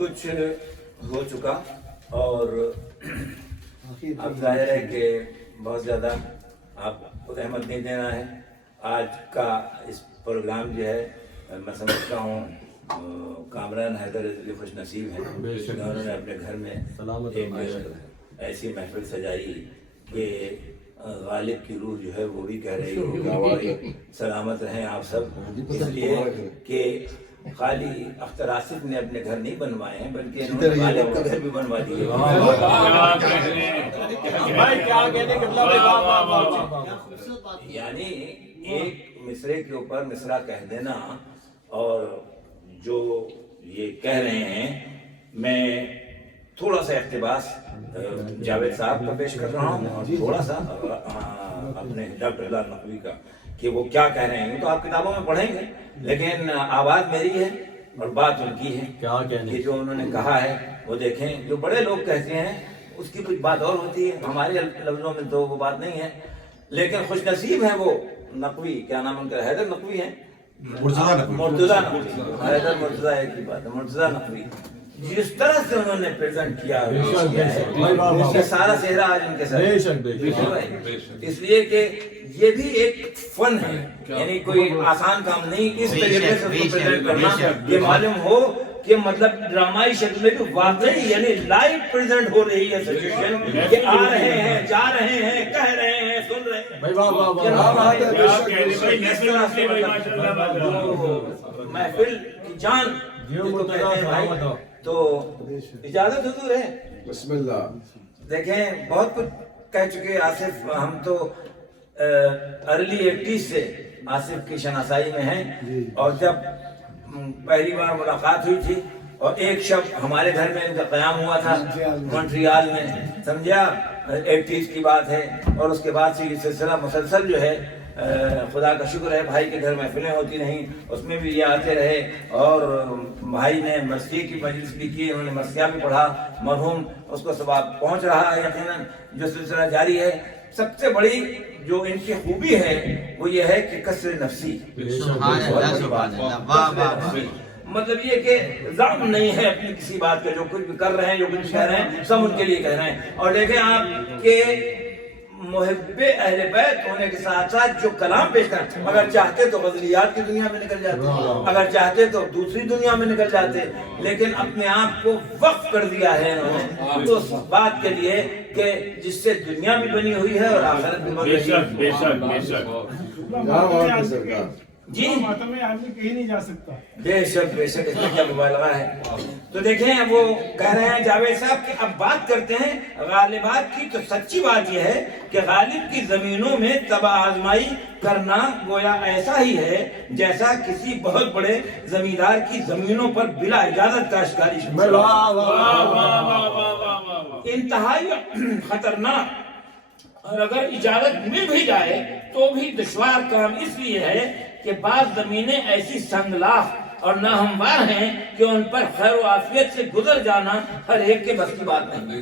کچھ ہو چکا اور اب ظاہر ہے کہ بہت زیادہ آپ کو احمد نہیں دینا ہے. آج کا اس پروگرام جو ہے میں سمجھتا ہوں کامران حیدر علی خوش نصیب ہیں. انہوں نے اپنے گھر میں ایک ایسی محفل سجائی کہ غالب کی روح جو ہے وہ بھی کہہ رہی ہے سلامت رہیں آپ سب. اس لیے کہ خالی اختر آصف نے اپنے گھر نہیں بنوائے ہیں بلکہ انہوں نے غالب کا گھر بھی بنوا دیے. یعنی ایک مصرے کے اوپر مصرع کہہ دینا. اور جو یہ کہہ رہے ہیں میں تھوڑا سا اقتباس جاوید صاحب کا پیش کر رہا ہوں اور تھوڑا سا اپنے ڈاکٹر ہلال نقوی کا کہ وہ کیا کہہ رہے ہیں. تو آپ کتابوں میں پڑھیں گے لیکن آواز میری ہے اور بات ان کی ہے کہ جو انہوں نے کہا ہے وہ دیکھیں. جو بڑے لوگ کہتے ہیں اس کی کچھ بات اور ہوتی ہے, ہمارے لفظوں میں تو وہ بات نہیں ہے. لیکن خوش نصیب ہیں وہ نقوی, کیا نام ان کا, حیدر نقوی ہیں, مرتضیٰ نقوی. حیدر مرتضیٰ ایک ہی بات ہے, مرتضیٰ نقوی. جس طرح سے انہوں نے پریزنٹ کیا اس کا سارا چہرہ آج ان کے ساتھ, اس لیے کہ یہ بھی ایک فن ہے. یعنی کوئی آسان کام نہیں اس طریقے سے پریزنٹ کرنا. یہ معلوم ہو کہ مطلب ڈرامائی شکل میں بھی واقعی یعنی لائیو پریزنٹ ہو رہی ہے سچویشن کہ آ رہے ہیں, جا رہے ہیں, کہہ رہے ہیں, سن رہے ہیں. محفل کی جان جو کہتے ہیں بھائی. تو اجازت حضور ہے, بسم اللہ. دیکھیں بہت کچھ کہہ چکے آصف. ہم تو ارلی 80s سے آصف کی شناسائی میں ہیں اور جب پہلی بار ملاقات ہوئی تھی اور ایک شب ہمارے گھر میں ان کا قیام ہوا تھا مونٹریال میں, سمجھا, 80s کی بات ہے. اور اس کے بعد سے یہ سلسلہ مسلسل جو ہے خدا کا شکر ہے بھائی کے گھر محفلیں ہوتی رہیں, اس میں بھی یہ آتے رہے. اور بھائی نے مرثیے کی مجلس بھی کی, انہوں نے مرثیہ بھی پڑھا, مرحوم اس کو ثواب پہنچ رہا ہے یقیناً. جو سلسلہ جاری ہے, سب سے بڑی جو ان کی خوبی ہے وہ یہ ہے کہ کسر نفسی. مطلب یہ کہ ظلم نہیں ہے اپنی کسی بات کا, جو کچھ بھی کر رہے ہیں, جو کچھ کہہ رہے ہیں, سب ان کے لیے کہہ رہے ہیں. اور دیکھیں آپ کہ محب اہل بیت ہونے کے ساتھ ساتھ جو کلام پیش کریں, اگر چاہتے تو غزلیات کی دنیا میں نکل جاتے, اگر چاہتے تو دوسری دنیا میں نکل جاتے, لیکن اپنے آپ کو وقف کر دیا ہے انہوں نے اس بات کے لیے کہ جس سے دنیا بھی بنی ہوئی ہے اور آخرت بھی بنی ہوئی ہے. جی آدمی کہیں نہیں جا سکتا. بے شک بے شک, اس میں کیا مبالغہ ہے. تو دیکھیں وہ کہہ رہے ہیں جاوید صاحب کہ اب بات کرتے ہیں غالبات کی. تو سچی بات یہ ہے کہ غالب کی زمینوں میں تباہ آزمائی کرنا گویا ایسا ہی ہے جیسا کسی بہت بڑے زمیندار کی زمینوں پر بلا اجازت کاشتکاری. انتہائی خطرناک, اور اگر اجازت مل بھی جائے تو بھی دشوار کام اس لیے ہے کہ بعض زمینیں ایسی سنگلاخ اور ناہموار ہیں کہ ان پر خیر و عافیت سے گزر جانا ہر ایک کے بس کی بات نہیں.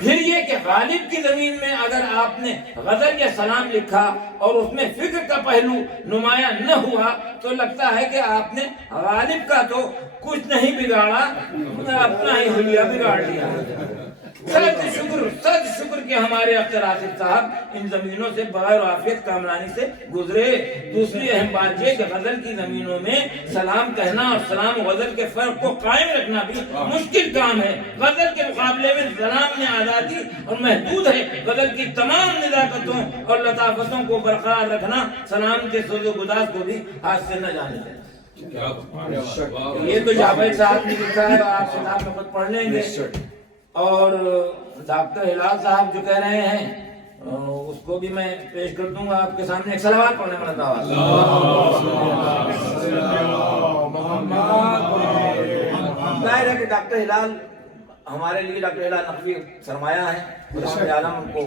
پھر یہ کہ غالب کی زمین میں اگر آپ نے غزل یا سلام لکھا اور اس میں فکر کا پہلو نمایاں نہ ہوا تو لگتا ہے کہ آپ نے غالب کا تو کچھ نہیں بگاڑا, اپنا ہی حلیہ بگاڑ لیا. سچ شکر کہ ہمارے اختر آصف صاحب ان زمینوں سے بغیر عافیت کامرانی سے گزرے. دوسری اہم بات یہ کہ غزل کی زمینوں میں سلام کہنا اور سلام و غزل کے فرق کو قائم رکھنا بھی مشکل کام ہے. غزل کے مقابلے میں سلام میں آزادی اور محدود ہے. غزل کی تمام نزاکتوں اور لطافتوں کو برقرار رکھنا سلام کے سوز و گداز کو بھی ہاتھ سے نہ جانے دیں. یہ تو جاوید صاحب نے لکھا ہے, آپ کتاب میں خود پڑھ لیں گے. اور ڈاکٹر ہلال صاحب جو کہہ رہے ہیں اس کو بھی میں پیش کر دوں گا آپ کے سامنے. ایک صلوات پڑھنے والا دعوت. ظاہر ہے کہ ڈاکٹر ہلال ہمارے لیے, ڈاکٹر ہلال نقوی سرمایہ ہے. عالم ان کو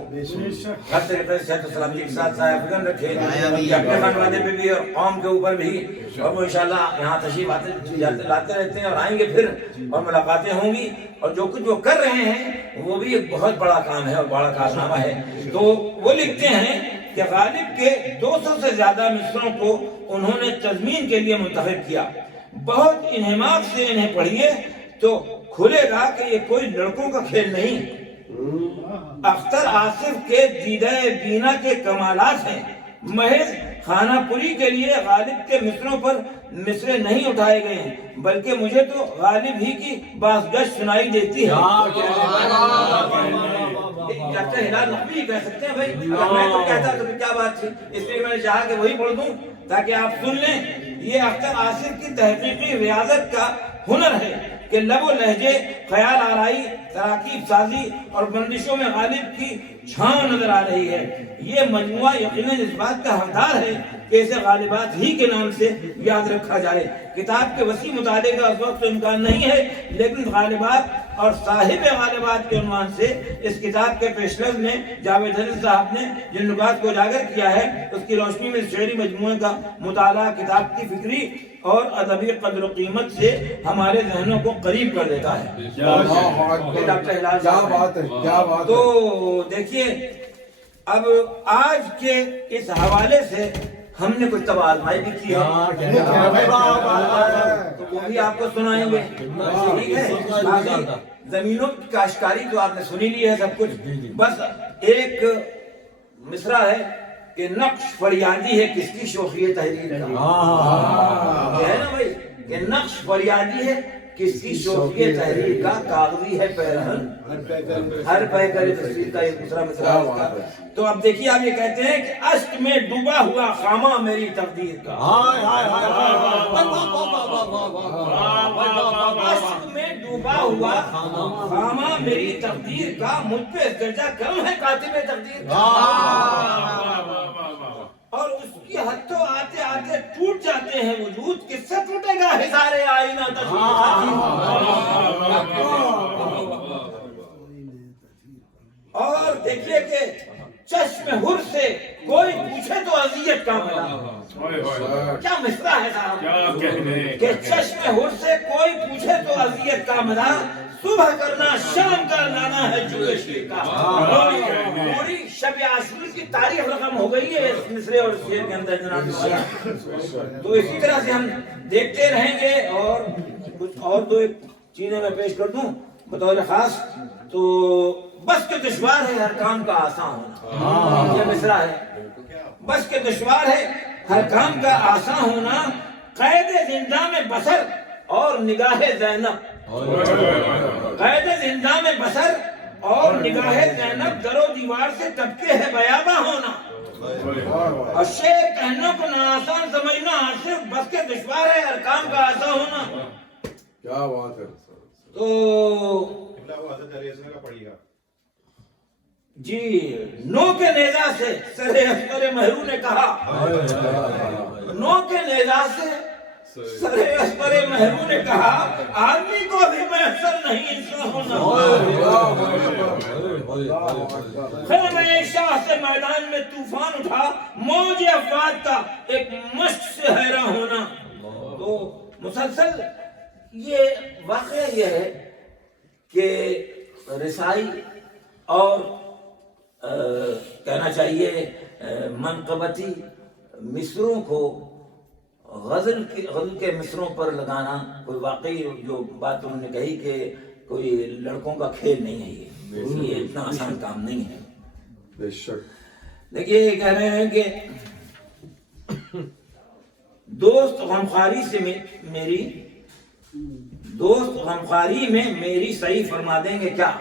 ہر طریقے سے صحت و سلامتی کے ساتھ سایہ فکن رکھے, اپنے خانوادے پہ بھی اور قوم کے اوپر بھی. اور وہ انشاءاللہ یہاں تشریف لاتے رہتے ہیں اور آئیں گے پھر, اور ملاقاتیں ہوں گی. اور جو کچھ وہ کر رہے ہیں وہ بھی ایک بہت بڑا کام ہے اور بڑا کارنامہ ہے. تو وہ لکھتے ہیں کہ غالب کے 200 سے زیادہ مصروں کو انہوں نے تضمین کے لیے منتخب کیا. بہت انہماک سے انہیں پڑھیے تو کھلے گا کہ یہ کوئی لڑکوں کا کھیل نہیں، اختر آصف کے دیدہ بینا کے کمالات ہیں، محض خانہ پوری کے لیے غالب کے مصروں پر مصرے نہیں اٹھائے گئے ہیں، بلکہ مجھے تو غالب ہی کی بازگشت سنائی دیتی ہے۔ ڈاکٹر ہلال نقوی کہہ سکتے ہیں بھائی، اگر میں تو کہتا تو کیا بات تھی، اس لیے میں نے چاہا کہ وہی پڑھ دوں تاکہ آپ سن لیں۔ یہ اختر آصف کی تحقیقی ریاضت کا ہنر ہے کہ لب و لہجے، خیال آرائی، تراکیب سازی اور بندشوں میں غالب کی چھاؤں نظر آ رہی ہے۔ یہ مجموعہ یقیناً اس بات کا حقدار ہے کہ اسے غالبات ہی کے نام سے یاد رکھا جائے۔ کتاب کے وسیع مطالعے کا اس وقت تو امکان نہیں ہے، لیکن غالبات اور صاحب غالبات کے عنوان سے اس کتاب کے پیشلفظ میں جاوید حسن صاحب نے جن نکات کو اجاگر کیا ہے، اس کی روشنی میں شعری مجموعے کا مطالعہ کتاب کی فکری اور ادبی قدر و قیمت سے ہمارے ذہنوں کو قریب کر دیتا ہے۔ ڈاکٹر ہلال صاحب تو دیکھیے، اب آج کے اس حوالے سے ہم نے کچھ طب آزمائی بھی کی ہے تو وہ بھی آپ کو سنائیں گے، ٹھیک ہے؟ باقی زمینوں کی کاشتکاری تو آپ نے سنی لی ہے سب کچھ، بس ایک مصرع ہے کہ نقش فریادی ہے کس کی شوخی تحریر کا، یہ ہے نا بھائی کہ نقش فریادی ہے کس کی شوخی تحریر کا، کاغذی ہے پیرہن ہر پیکر تصویر کا ایک دوسرا مصرع ہے۔ تو اب دیکھیے آپ یہ کہتے ہیں کہ اشک میں ڈوبا ہوا خامہ میری تقدیر کا، اشک میں ڈوبا ہوا خامہ میری تقدیر کا، مجھ پہ درجہ کم ہے کاتب تقدیر کا، اور اس کی حد تو آتے آتے ٹوٹ جاتے ہیں وجود، کس سے ٹوٹے گا ہزار آئینہ تصویر۔ اور دیکھیے کہ چشم حر سے کوئی پوچھے تو اذیت کا ملا، کیا مصرع ہے صاحب کہ چشم حر سے کوئی پوچھے تو اذیت کا ملا، صبح کرنا شام کا لانا ہے جوئے شیر کا۔ پوری شب عاشور کی تاریخ رقم ہو گئی ہے اس مصرے اور شعر کے اندر جناب۔ تو اسی طرح سے ہم دیکھتے رہیں گے، اور کچھ اور دو ایک چیزیں میں پیش کر دوں بطور خاص۔ تو بس کے دشوار ہے ہر کام کا آسان ہونا، یہ مصرع ہے، بس کے دشوار ہے ہر کام کا آسان ہونا، قید زندہ میں بسر اور نگاہ زینب، قید زندہ میں بسر اور نگاہ زینب، در و دیوار سے ٹپکے ہے بیاباں ہونا، اور شعر کہنے کو نہ آسان سمجھنا، صرف بس کے دشوار ہے ہر کام کا آسان ہونا۔ کیا بات ہے۔ تو جی نو کے نیزہ سے سر اصغر محرو نے کہا، نو کے نیزہ سے سر اصغر محرو نے کہا، آدمی کو بھی میسر نہیں انسان ہونا۔ خیمہ شاہ سے میدان میں طوفان اٹھا، موج افواج کا ایک مشق سے حیران ہونا۔ تو مسلسل یہ واقعہ یہ ہے کہ رسائی اور کہنا چاہیے منقبتی مصروں کو غزل کے مصروں پر لگانا، کوئی واقعی جو بات انہوں نے کہی کہ کوئی لڑکوں کا کھیل نہیں ہے، یہ اتنا آسان کام نہیں ہے۔ بے شک۔ دیکھیے یہ کہہ رہے ہیں کہ دوست غمخواری سے میری، دوست غمخواری میں میری صحیح فرما دیں گے کیا،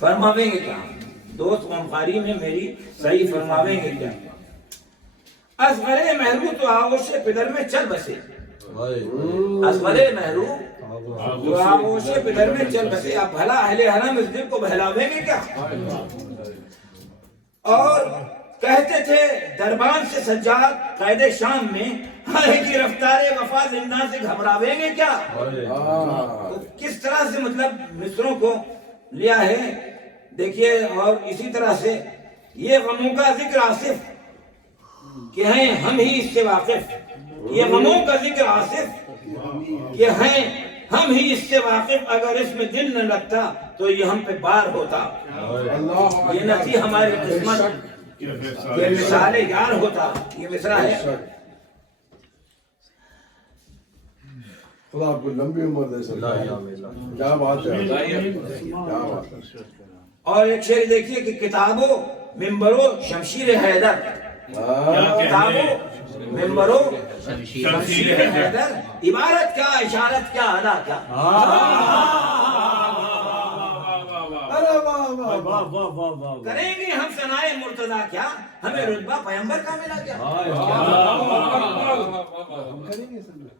فرماویں گے کیا، دوست غمخواری میں میری صحیح فرماویں گے کیا، اصغر محرو تو آغوش پدر میں چل بسے، اصغر محرو تو آغوش پدر میں چل بسے، اب بھلا اہل حرم اس دل کو بہلاویں گے کیا۔ اور کہتے تھے دربان سے سجاد قید شام میں، ہائے کی رفتار وفا زندہ سے گھبراویں گے کیا۔ تو کس طرح سے مطلب مصروں کو لیا ہے دیکھیے، اور اسی طرح سے یہ غموں کا ذکر آصف کہ ہیں ہم ہی اس سے واقف، یہ غموں کا ذکر آصف کہ ہیں ہم ہی اس سے واقف، اگر اس میں دل نہ لگتا تو یہ ہم پہ بار ہوتا، یہ نہ تھی ہماری قسمت، یہ مثال یار ہوتا۔ یہ مصرع ہے۔ خدا آپ کو لمبی عمر دے سرکار. کیا بات ہے, کیا بات ہے. اور ایک شعر دیکھیے کہ کتابوں ممبروں شمشیر حیدر, کتابوں ممبروں شمشیر حیدر, عبارت کیا اشارت کیا ادا کیا. کریں گے ہم ثنائے مرتضیٰ کیا, ہمیں رتبہ پیمبر کا ملا کیا,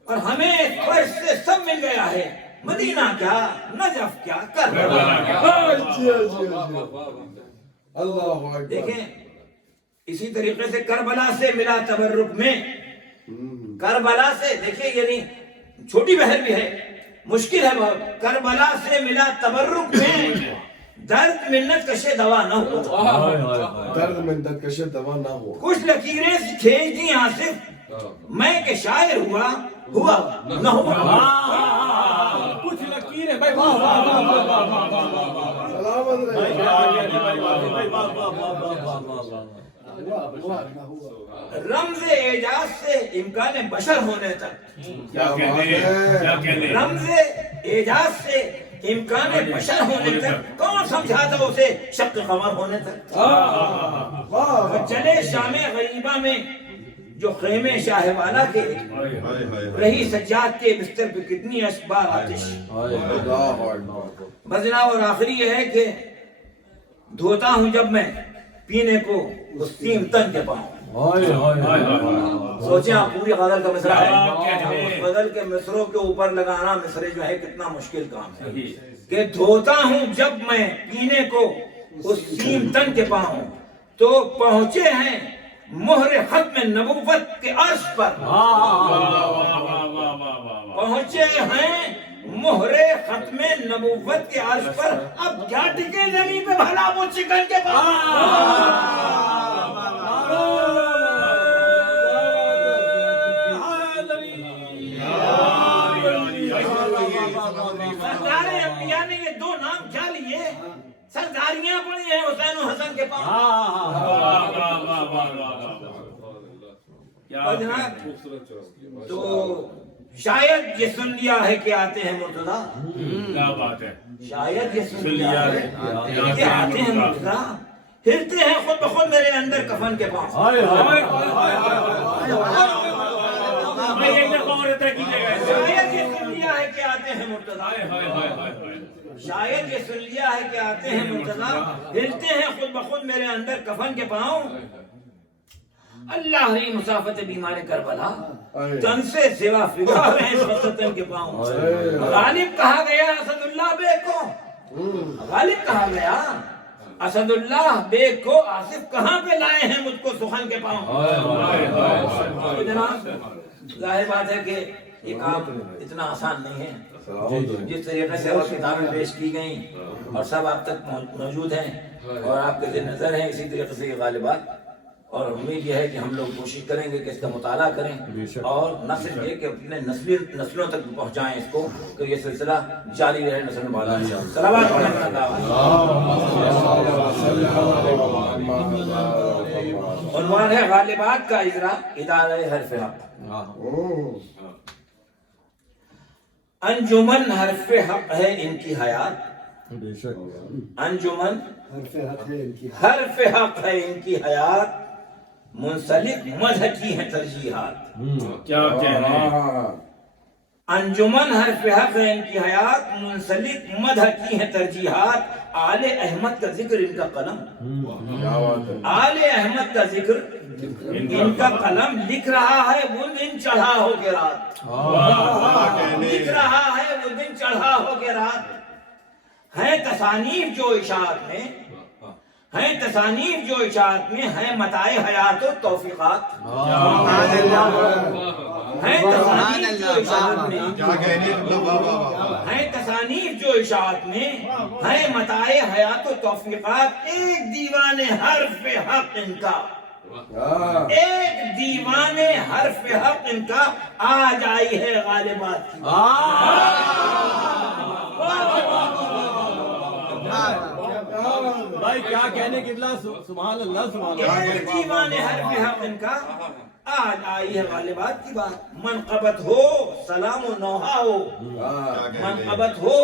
اور ہمیں فرش سے سب مل گیا ہے, مدینہ کیا نجف کیا کربلا کیا. اللہ اکبر. دیکھیں اسی طریقے سے کربلا سے ملا تبرک میں, کربلا سے دیکھیں یعنی چھوٹی بہن بھی ہے, مشکل ہے بہت. کربلا سے ملا تبرک میں, درد منت کشے دوا نہ ہو, درد منت کشے دوا نہ ہو. کچھ لکیریں کھینچ دی آصف, میں کہ شاعر ہوا نہ ہوا. کچھ لکیریں سلامت رہے. رمز اعجاز سے امکان بشر ہونے تک, کیا بات ہے. رمز اعجاز سے امکان بشر ہونے تک, کون سمجھاتا اسے شق قمر ہونے تک. چلے شام غریبہ میں جو خیمے شاہ والا کے, رہی سجاد کے بستر پہ کتنی اشبار آتش. بزنا اور آخری یہ ہے کہ دھوتا ہوں جب میں پینے کو اس سیم تن کے پاؤں. سوچیں آپ پوری غزل کا مصرع ہے, غزل کے مصروں کے اوپر لگانا مصرے جو ہے کتنا مشکل کام ہے. کہ دھوتا ہوں جب میں پینے کو اس سیم تن کے پاؤں, تو پہنچے ہیں مہر ختم نبوت کے عرش پر, پہنچے ہیں مہر ختم نبوت کے عرش پر, اب کیا ٹکے زمین پہ بھلا وہ چکن کے پاس. سردار انبیاء نے یہ دو نام کیا لیے, سرداریاں پڑی ہیں حسین و حسن کے پاس. تو شاید یہ سن لیا ہے کہ آتے ہیں مرتضیٰ, شاید یہ سن لیا ہے کہ آتے ہیں مرتضیٰ, ہلتے ہیں خود بخود میرے اندر کفن کے پاس. شاید یہ سن لیا ہے کہ آتے ہیں مرتضیٰ, شاید یہ سن لیا ہے کہ آتے ہیں مرتضیٰ, ہلتے ہیں خود بخود میرے اندر کفن کے پاؤں. اللہ ہی مسافت بیمار کربلا, تن سے سوا فگار ہیں ستن کے پاؤں. غالب کہا گیا اسد اللہ بے کو, غالب کہا گیا اسد اللہ بے کو, آصف کہاں پہ لائے ہیں مجھ کو سخن کے پاؤں. جناب ظاہر بات ہے کہ یہ کام اتنا آسان نہیں ہے. جس طریقے سے اور کتابیں پیش کی گئیں اور سب آپ تک موجود ہیں اور آپ کے ذہن نظر ہیں, اسی طریقے سے یہ غالبات, اور امید یہ ہے کہ ہم لوگ کوشش کریں گے کہ اس کا مطالعہ کریں اور نہ صرف یہ کہ اپنے نسلوں تک پہنچائیں اس کو, کہ یہ سلسلہ جاری رہے نسل والا. صلوات پڑھیں اپنا دعوت. عنوان ہے غالبات کا اجرا ادارہ حرف حق. انجمن حرف حق ہے ان کی حیات, انجمن حرف حق ہے ان کی حیات, منسلک مدح کی ہیں ترجیحات. کیا کہنا ہے. انجمن حرف حق ہے ان کی حیات, منسلک مدح کی ہیں ترجیحات. آل احمد کا ذکر ان کا قلم, آل احمد کا ذکر ان کا قلم لکھ رہا ہے وہ دن چڑھا ہو کے رات, لکھ رہا ہے وہ دن چڑھا ہو کے رات. ہیں تصانیف جو اشاعت میں, ہیں تصانیف جو اشاعت میں, ہیں متاع حیات و توفیقات. ہیں تصانیف جو اشاعت میں, ہیں تصانیف جو اشاعت میں, ہیں متاع حیات و توفیقات. ایک دیوان حرف حق ان کا, ایک دیوان حرف حق ان کا, آج آئی ہے غالبات کی. بھائی کیا کہنے کی, سبحان اللہ سبحان اللہ. ایک دیوان حرف حق ان کا آج آئی ہے غالبات کی بات، منقبت ہو سلام و نوحہ ہو، منقبت ہو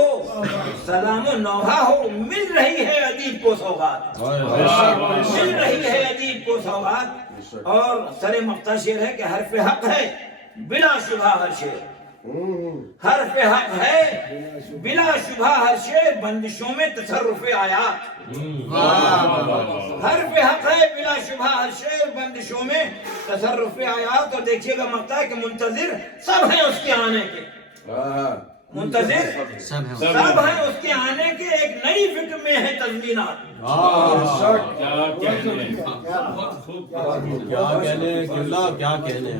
سلام و نوحہ ہو، مل رہی ہے ادیب کو سوغات، مل رہی ہے ادیب کو سوغات، اور سر مقطع شعر ہے کہ حرف حق ہے بلا شبہ ہر شعر، حرف حق ہے بلا شبہ ہر شعر، بندشوں میں تصرف آیات، حرف حق ہے بلا شبہ ہر شعر، بندشوں میں تصرف آیات۔ اور دیکھیے گا مقطع کہ منتظر سب ہیں اس کے آنے کے، منتظر سب ہیں اس کے آنے کے، ایک نئی فکر میں ہے تزمینات۔ کیا کہنے، کیا کہنے